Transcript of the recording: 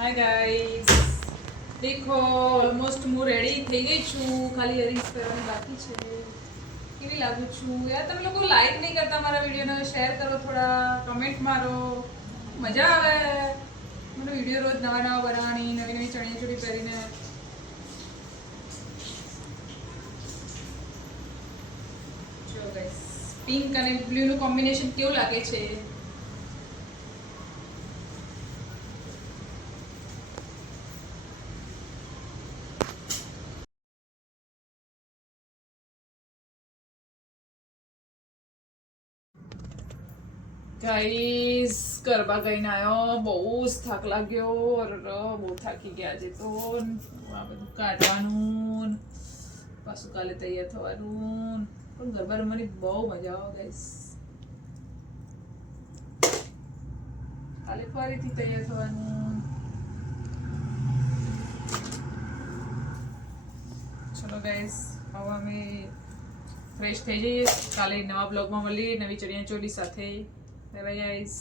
Hi guys, દેખો almost હું ready થઈ ગઈ છું. ખાલી યરિંગ્સ કરવાની બાકી છે. કેવી લાગુ છું યાર? તમે લોકો લાઈક નહીં કરતા મારા વિડીયોને. શેર કરો, થોડા કમેન્ટ મારો, મજા આવે મને વિડીયો રોજ નવા નવા બનાવવાની, નવી નવી ચણિયાચોળી પહેરીને. જો ગાઈસ, પિંક અને બ્લુનું કોમ્બિનેશન કેવું લાગે છે? ગાઈસ, ગરબા ગઈને આવ્યો, બહુ જ થાક લાગ્યો. બહુ થાકી ગયા આજે તો. આ બધું કાઢવાનું, પાછું કાલે તૈયાર થવાનું. પણ ગરબા રમવાની બહુ મજા આવે ગાઈસ. કાલે ફરીથી તૈયાર થવાનું. ચલો ગાઈસ, હવે અમે ફ્રેશ થઈ જઈએ. કાલે નવા બ્લોગમાં મળીએ નવી ચણિયાચોળી સાથે. Bye bye guys.